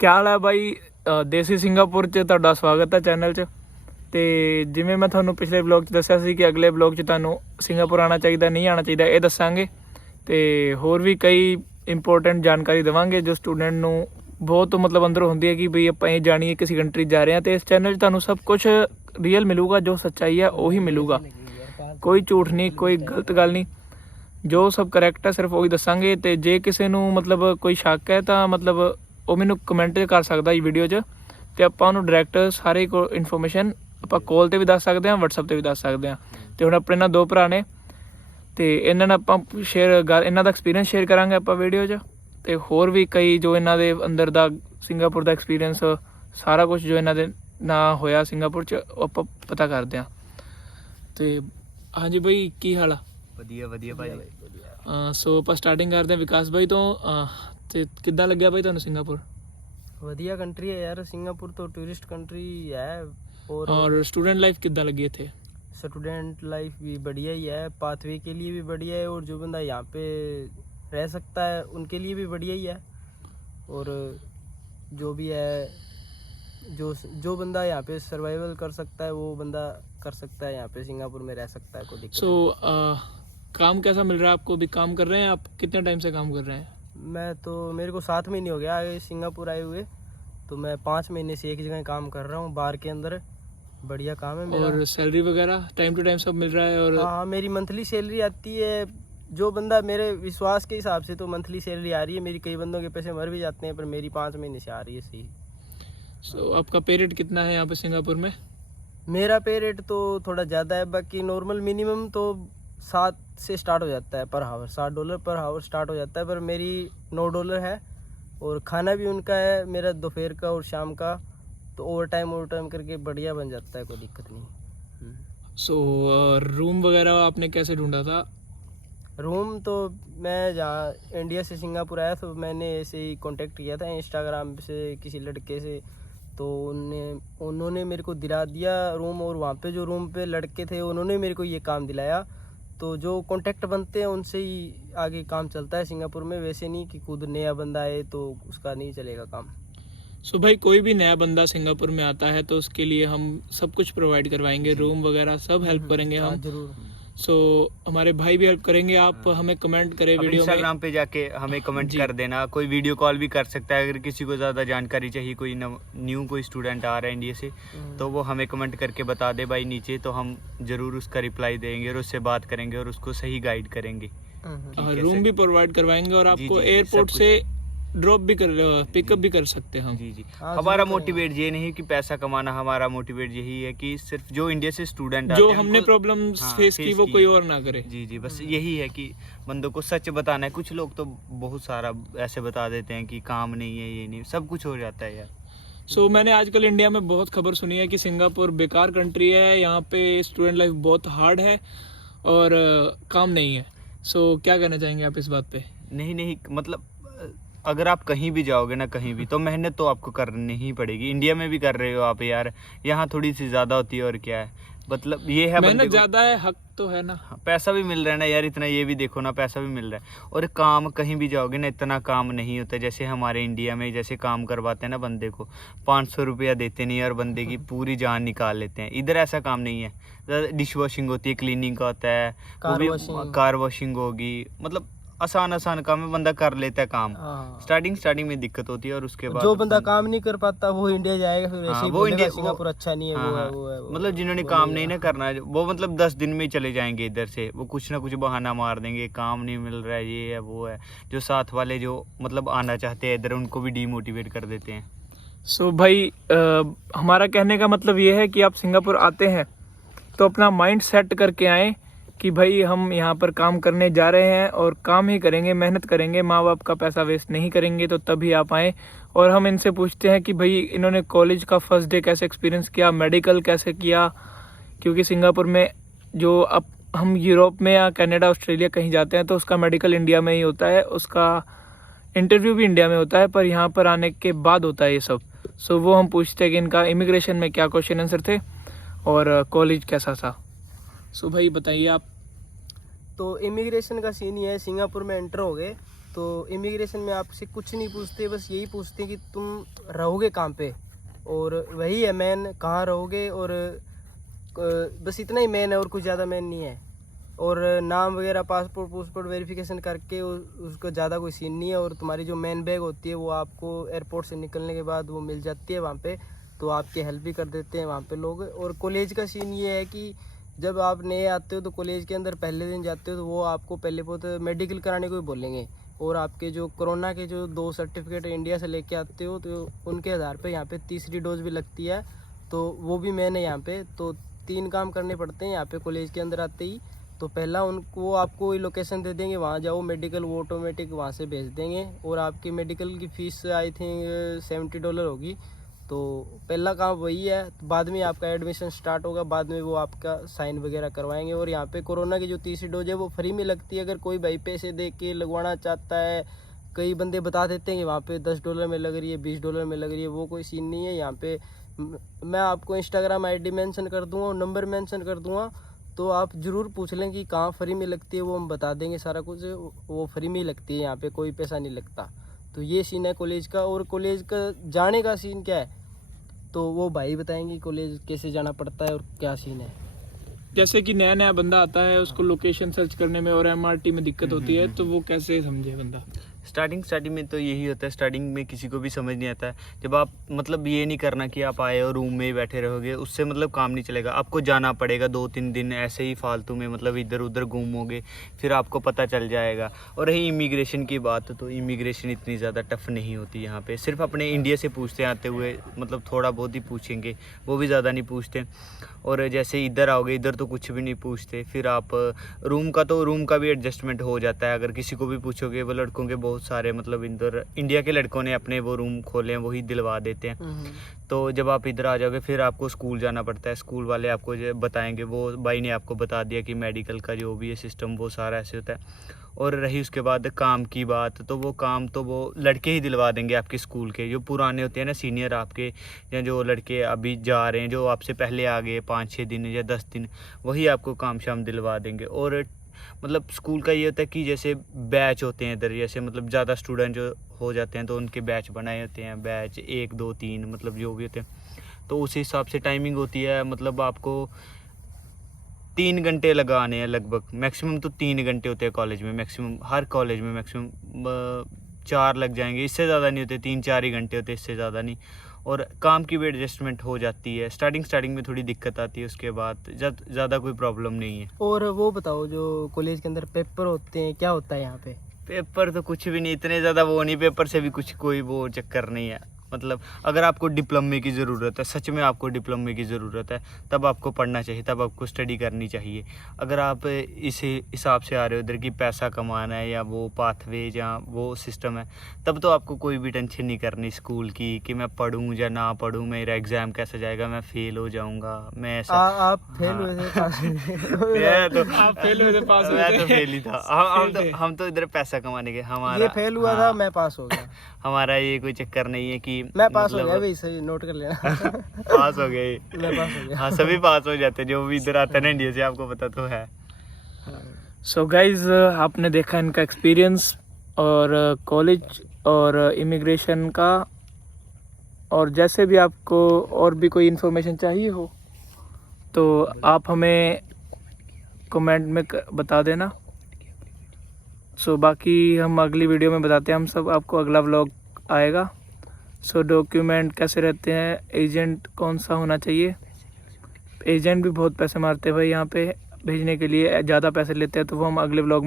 क्या हाल है भाई। देसी सिंगापुर 'ਚ ਤੁਹਾਡਾ ਸਵਾਗਤ ਹੈ ਚੈਨਲ 'ਚ। ਤੇ ਜਿਵੇਂ ਮੈਂ ਤੁਹਾਨੂੰ ਪਿਛਲੇ ਵਲੌਗ 'ਚ ਦੱਸਿਆ ਸੀ ਕਿ ਅਗਲੇ ਵਲੌਗ 'ਚ ਤੁਹਾਨੂੰ ਸਿੰਗਾਪੁਰ ਆਉਣਾ ਚਾਹੀਦਾ ਨਹੀਂ ਆਉਣਾ ਚਾਹੀਦਾ ਇਹ ਦੱਸਾਂਗੇ, ਤੇ ਹੋਰ ਵੀ ਕਈ ਇੰਪੋਰਟੈਂਟ ਜਾਣਕਾਰੀ ਦੇਵਾਂਗੇ ਜੋ ਸਟੂਡੈਂਟ ਨੂੰ ਬਹੁਤ ਮਤਲਬ ਅੰਦਰੋਂ ਹੁੰਦੀ ਹੈ ਕਿ ਬਈ ਆਪਾਂ ਇਹ ਜਾਣੀਏ ਕਿਸੇ ਕੰਟਰੀ ਜਾ ਰਹੇ ਹਾਂ। ਤੇ ਇਸ ਚੈਨਲ 'ਚ ਤੁਹਾਨੂੰ ਸਭ ਕੁਝ ਰੀਅਲ ਮਿਲੂਗਾ, ਜੋ ਸੱਚਾਈ ਹੈ ਉਹੀ ਮਿਲੂਗਾ, ਕੋਈ ਝੂਠ ਨਹੀਂ, ਕੋਈ ਗਲਤ ਗੱਲ ਨਹੀਂ, ਜੋ ਸਭ ਕਰੈਕਟ ਹੈ ਸਿਰਫ ਉਹੀ ਦੱਸਾਂਗੇ। ਤੇ ਜੇ ਕਿਸੇ ਨੂੰ ਮਤਲਬ ਕੋਈ ਸ਼ੱਕ ਹੈ ਤਾਂ ਮਤਲਬ ਉਹ ਮੈਨੂੰ ਕਮੈਂਟ ਕਰ ਸਕਦਾ ਜੀ ਵੀਡੀਓ 'ਚ, ਤੇ ਆਪਾਂ ਉਹਨੂੰ ਡਾਇਰੈਕਟ ਸਾਰੇ ਇਨਫੋਰਮੇਸ਼ਨ ਆਪਾਂ ਕਾਲ ਤੇ ਵੀ ਦੱਸ ਸਕਦੇ ਹਾਂ, WhatsApp ਤੇ ਵੀ ਦੱਸ ਸਕਦੇ ਹਾਂ। ਤੇ ਹੁਣ ਆਪਣੇ ਨਾਲ ਦੋ ਭਰਾ ਨੇ ਤੇ ਇਹਨਾਂ ਨਾਲ ਆਪਾਂ ਇਹਨਾਂ ਦਾ ਐਕਸਪੀਰੀਅੰਸ ਸ਼ੇਅਰ ਕਰਾਂਗੇ ਆਪਾਂ ਵੀਡੀਓ 'ਚ, ਤੇ ਹੋਰ ਵੀ ਕਈ ਜੋ ਇਹਨਾਂ ਦੇ ਅੰਦਰ ਦਾ ਸਿੰਗਾਪੁਰ ਦਾ ਐਕਸਪੀਰੀਅੰਸ ਸਾਰਾ ਕੁਝ ਜੋ ਇਹਨਾਂ ਦੇ ਨਾਲ ਹੋਇਆ ਸਿੰਗਾਪੁਰ 'ਚ ਉਹ ਆਪਾਂ ਪਤਾ ਕਰਦੇ ਹਾਂ। ਤੇ ਹਾਂਜੀ ਬਾਈ, ਕੀ ਹਾਲ ਆ? ਵਧੀਆ ਵਧੀਆ ਭਾਈ। ਸੋ ਆਪਾਂ ਸਟਾਰਟਿੰਗ ਕਰਦੇ ਹਾਂ ਵਿਕਾਸ ਬਾਈ ਤੋਂ। ਤੇ ਕਿੱਦਾਂ ਲੱਗਿਆ ਬਾਈ ਤੁਹਾਨੂੰ ਸਿੰਗਾਪੁਰ? ਵਧੀਆ ਕੰਟਰੀ है यार, सिंगापुर तो टूरिस्ट कंट्री है। और स्टूडेंट लाइफ कितना लगी थे? स्टूडेंट लाइफ भी बढ़िया ही है, पाथवे के लिए भी बढ़िया है, और जो बंदा यहाँ पे रह सकता है उनके लिए भी बढ़िया ही है। और जो भी है जो बंदा यहाँ पे सर्वाइवल कर सकता है वो बंदा कर सकता है, यहाँ पे सिंगापुर में रह सकता है, कोई दिक्कत सो काम कैसा मिल रहा है आपको? अभी काम कर रहे हैं आप? कितने टाइम से काम कर रहे हैं? मैं तो मेरे को 7 महीने हो गया आगे सिंगापुर आए हुए, तो मैं 5 महीने से एक जगह काम कर रहा हूँ बार के अंदर। बढ़िया काम है मेरा। और सैलरी वगैरह टाइम टू टाइम सब मिल रहा है? और हाँ, मेरी मंथली सैलरी आती है। जो बंदा मेरे विश्वास के हिसाब से तो मंथली सैलरी आ रही है मेरी। कई बंदों के पैसे मर भी जाते हैं, पर मेरी 5 महीने से आ रही है सही। सो आपका पे रेट कितना है यहाँ पे सिंगापुर में? मेरा पे रेट तो थोड़ा ज़्यादा है, बाकी नॉर्मल मिनिमम तो 7 से स्टार्ट हो जाता है पर हावर। $7 पर हावर स्टार्ट हो जाता है, पर मेरी $9 है। और खाना भी उनका है मेरा दोपहर का और शाम का, तो ओवर टाइम करके बढ़िया बन जाता है, कोई दिक्कत नहीं। सो रूम वगैरह आपने कैसे ढूंढा था? रूम तो मैं जहाँ इंडिया से सिंगापुर आया तो मैंने ऐसे ही कांटेक्ट किया था इंस्टाग्राम से किसी लड़के से, तो उन्होंने मेरे को दिला दिया रूम। और वहाँ पे जो रूम पे लड़के थे उन्होंने मेरे को ये काम दिलाया। तो जो कांटेक्ट बनते हैं उनसे ही आगे काम चलता है सिंगापुर में, वैसे नहीं कि खुद नया बंदा आए तो उसका नहीं चलेगा काम। सो भाई, कोई भी नया बंदा सिंगापुर में आता है तो उसके लिए हम सब कुछ प्रोवाइड करवाएंगे, रूम वगैरह सब हेल्प करेंगे हम। जरूर। सो हमारे भाई भी हेल्प करेंगे। आप हमें कमेंट करें वीडियो में, इंस्टाग्राम पे जाके हमें कमेंट कर देना। कोई वीडियो कॉल भी कर सकता है अगर किसी को ज़्यादा जानकारी चाहिए, कोई न्यू कोई स्टूडेंट आ रहा है इंडिया से, तो वो हमें कमेंट करके बता दे भाई नीचे, तो हम ज़रूर उसका रिप्लाई देंगे और उससे बात करेंगे और उसको सही गाइड करेंगे। रूम भी प्रोवाइड करवाएंगे और आपको जी, एयरपोर्ट सब से ड्रॉप भी कर पिकअप भी कर सकते हैं हम। जी जी। हाँ, हमारा जरूर मोटिवेट ये नहीं कि पैसा कमाना, हमारा मोटिवेट यही है कि सिर्फ जो इंडिया से स्टूडेंट जो हमने प्रॉब्लम फेस की वो कोई और ना करे। जी जी, बस यही है कि बंदों को सच बताना है। कुछ लोग तो बहुत सारा ऐसे बता देते हैं कि काम नहीं है, ये नहीं, सब कुछ हो जाता है यार। सो मैंने आजकल इंडिया में बहुत खबर सुनी है कि सिंगापुर बेकार कंट्री है, यहाँ पे स्टूडेंट लाइफ बहुत हार्ड है और काम नहीं है। सो क्या कहना चाहेंगे आप इस बात पे? नहीं, मतलब अगर आप कहीं भी जाओगे ना, कहीं भी, तो मेहनत तो आपको करनी ही पड़ेगी। इंडिया में भी कर रहे हो आप यार, यहाँ थोड़ी सी ज़्यादा होती है और क्या है, मतलब ये है मेहनत ज़्यादा है, हक तो है ना। पैसा भी मिल रहा है ना यार इतना, ये भी देखो ना, पैसा भी मिल रहा है। और काम कहीं भी जाओगे ना, इतना काम नहीं होता जैसे हमारे इंडिया में। जैसे काम करवाते हैं ना बंदे को, 500 रुपया देते नहीं और बंदे की पूरी जान निकाल लेते हैं। इधर ऐसा काम नहीं है। डिश वॉशिंग होती है, क्लीनिंग का होता है, कार वॉशिंग होगी, मतलब आसान काम है, बंदा कर लेता है काम। स्टार्टिंग में दिक्कत होती है और उसके बाद जो बंदा काम नहीं कर पाता वो इंडिया जाएगा, फिर ऐसे ही वो बोलेगा इंडिया सिंगापुर अच्छा नहीं है, वो है। मतलब जिन्होंने काम नहीं ना करना है वो मतलब 10 दिन में ही चले जाएंगे इधर से। वो कुछ ना कुछ बहाना मार देंगे, काम नहीं मिल रहा है, ये है वो है। जो साथ वाले जो मतलब आना चाहते हैं इधर, उनको भी डीमोटिवेट कर देते हैं। सो भाई, हमारा कहने का मतलब ये है कि आप सिंगापुर आते हैं तो अपना माइंड सेट करके आएँ कि भाई हम यहाँ पर काम करने जा रहे हैं और काम ही करेंगे, मेहनत करेंगे, माँ बाप का पैसा वेस्ट नहीं करेंगे, तो तभी आप आएँ। और हम इनसे पूछते हैं कि भाई इन्होंने कॉलेज का फर्स्ट डे कैसे एक्सपीरियंस किया, मेडिकल कैसे किया, क्योंकि सिंगापुर में जो अब हम यूरोप में या कनाडा ऑस्ट्रेलिया कहीं जाते हैं तो उसका मेडिकल इंडिया में ही होता है, उसका इंटरव्यू भी इंडिया में होता है, पर यहाँ पर आने के बाद होता है ये सब। सो वो हम पूछते हैं कि इनका इमिग्रेशन में क्या क्वेश्चन आंसर थे और कॉलेज कैसा था। सो भाई बताइए आप। तो इमिग्रेशन का सीन ये है, सिंगापुर में एंटर हो गए तो इमिग्रेशन में आपसे कुछ नहीं पूछते, बस यही पूछते हैं कि तुम रहोगे कहाँ पे, और वही है मेन, कहाँ रहोगे, और बस इतना ही मेन है और कुछ ज़्यादा मेन नहीं है। और नाम वगैरह पासपोर्ट वेरिफिकेशन करके उसको ज़्यादा कोई सीन नहीं है। और तुम्हारी जो मेन बैग होती है वो आपको एयरपोर्ट से निकलने के बाद वो मिल जाती है वहाँ पे, तो आपकी हेल्प भी कर देते हैं वहाँ पे लोग। और कॉलेज का सीन ये है कि जब आप नए आते हो तो कॉलेज के अंदर पहले दिन जाते हो तो वो आपको पहले बहुत मेडिकल कराने को ही बोलेंगे, और आपके जो कोरोना के जो 2 सर्टिफिकेट इंडिया से लेके आते हो तो उनके आधार पे यहाँ पे तीसरी डोज भी लगती है, तो वो भी मैंने यहाँ पे तो 3 काम करने पड़ते हैं यहाँ पे कॉलेज के अंदर आते ही। तो पहला उनको आपको वही लोकेशन दे देंगे, वहाँ जाओ मेडिकल, वो ऑटोमेटिक वहाँ से भेज देंगे। और आपकी मेडिकल की फ़ीस आई थिंक $70 होगी, तो पहला काम वही है। तो बाद में आपका एडमिशन स्टार्ट होगा, बाद में वो आपका साइन वगैरह करवाएंगे। और यहाँ पे कोरोना की जो तीसरी डोज है वो फ्री में लगती है, अगर कोई भाई पैसे दे के लगवाना चाहता है। कई बंदे बता देते हैं कि वहाँ पे $10 में लग रही है, $20 में लग रही है, वो कोई सीन नहीं है यहाँ पे। मैं आपको इंस्टाग्राम ID मेंशन कर दूँगा और नंबर मेंशन कर दूँगा, तो आप ज़रूर पूछ लें कि कहाँ फ्री में लगती है, वो हम बता देंगे सारा कुछ। वो फ्री में ही लगती है, यहाँ पे कोई पैसा नहीं लगता। तो ये सीन है कॉलेज का। और कॉलेज का जाने का सीन क्या है तो वो भाई बताएंगे कॉलेज कैसे जाना पड़ता है और क्या सीन है। जैसे कि नया नया बंदा आता है, उसको लोकेशन सर्च करने में और MRT में दिक्कत होती है, तो वो कैसे समझे बंदा? स्टार्टिंग में तो यही होता है, स्टार्टिंग में किसी को भी समझ नहीं आता है। जब आप मतलब ये नहीं करना कि आप आए और रूम में ही बैठे रहोगे, उससे मतलब काम नहीं चलेगा। आपको जाना पड़ेगा 2-3 दिन ऐसे ही फालतू में, मतलब इधर उधर घूमोगे, फिर आपको पता चल जाएगा। और रही इमिग्रेशन की बात, तो इमिग्रेशन इतनी ज़्यादा टफ नहीं होती यहाँ पे। सिर्फ अपने इंडिया से पूछते आते हुए, मतलब थोड़ा बहुत ही पूछेंगे, वो भी ज़्यादा नहीं पूछते। और जैसे इधर आओगे, इधर तो कुछ भी नहीं पूछते। फिर आप रूम का भी एडजस्टमेंट हो जाता है। अगर किसी को भी पूछोगे, वो लड़कों के बहुत सारे मतलब इधर इंडिया के लड़कों ने अपने वो रूम खोले हैं, वही दिलवा देते हैं। तो जब आप इधर आ जाओगे, फिर आपको स्कूल जाना पड़ता है। स्कूल वाले आपको जो बताएंगे, वो भाई ने आपको बता दिया कि मेडिकल का जो भी है सिस्टम, वो सारा ऐसे होता है। और रही उसके बाद काम की बात, तो वो काम तो वो लड़के ही दिलवा देंगे आपके स्कूल के, जो पुराने होते हैं ना, सीनियर आपके, या जो लड़के अभी जा रहे हैं, जो आपसे पहले आ गए 5-6 दिन या 10 दिन, वही आपको काम शाम दिलवा देंगे। और मतलब स्कूल का ये होता है कि जैसे बैच होते हैं इधर, जैसे मतलब ज़्यादा स्टूडेंट जो हो जाते हैं तो उनके बैच बनाए होते हैं, बैच 1, 2, 3 मतलब जो भी होते हैं, तो उस हिसाब से टाइमिंग होती है। मतलब आपको 3 घंटे लगाने हैं लगभग, मैक्सिमम तो 3 घंटे होते हैं कॉलेज में, मैक्सिमम हर कॉलेज में मैक्सिमम 4 लग जाएंगे, इससे ज़्यादा नहीं होते, 3-4 ही घंटे होते, इससे ज़्यादा नहीं। और काम की भी एडजस्टमेंट हो जाती है। स्टार्टिंग में थोड़ी दिक्कत आती है, उसके बाद ज़्यादा कोई प्रॉब्लम नहीं है। और वो बताओ, जो कॉलेज के अंदर पेपर होते हैं, क्या होता है यहाँ पे? पेपर तो कुछ भी नहीं, इतने ज़्यादा वो नहीं, पेपर से भी कुछ कोई वो चक्कर नहीं है। मतलब अगर आपको डिप्लोमे की ज़रूरत है, सच में आपको डिप्लोमे की ज़रूरत है, तब आपको पढ़ना चाहिए, तब आपको स्टडी करनी चाहिए। अगर आप इस हिसाब से आ रहे हो इधर कि पैसा कमाना है, या वो पाथवे या वो सिस्टम है, तब तो आपको कोई भी टेंशन नहीं करनी स्कूल की कि मैं पढ़ूँ या ना पढ़ूँ, मेरा एग्ज़ाम कैसा जाएगा, मैं फ़ेल हो जाऊँगा, मैं ऐसा। आप फेल हुए थे, पास हुए थे? आप फेल हुए थे, पास हुए मैं थे? तो फेल ही था। हम तो इधर पैसा कमाने के, ये हमारा फेल हुआ था, हाँ, मैं पास हो गया। हमारा ये कोई चक्कर नहीं है कि मैं पास हो मतलब गया भाई, सही नोट कर लेना। पास हो गए। मैं पास हो गया। हाँ, सभी पास हो जाते हैं जो भी इधर आता है ना इंडिया से, आपको पता तो है। सो गाइज, आपने देखा इनका एक्सपीरियंस और कॉलेज और इमिग्रेशन का। और जैसे भी आपको और भी कोई इन्फॉर्मेशन चाहिए हो तो आप हमें कमेंट में बता देना। सो बाकी हम अगली वीडियो में बताते हैं, हम सब आपको अगला व्लॉग आएगा। सो डॉक्यूमेंट कैसे रहते हैं, एजेंट कौन सा होना चाहिए, एजेंट भी बहुत पैसे मारते हैं भाई यहाँ पे भेजने के लिए, ज़्यादा पैसे लेते हैं, तो वो हम अगले व्लॉग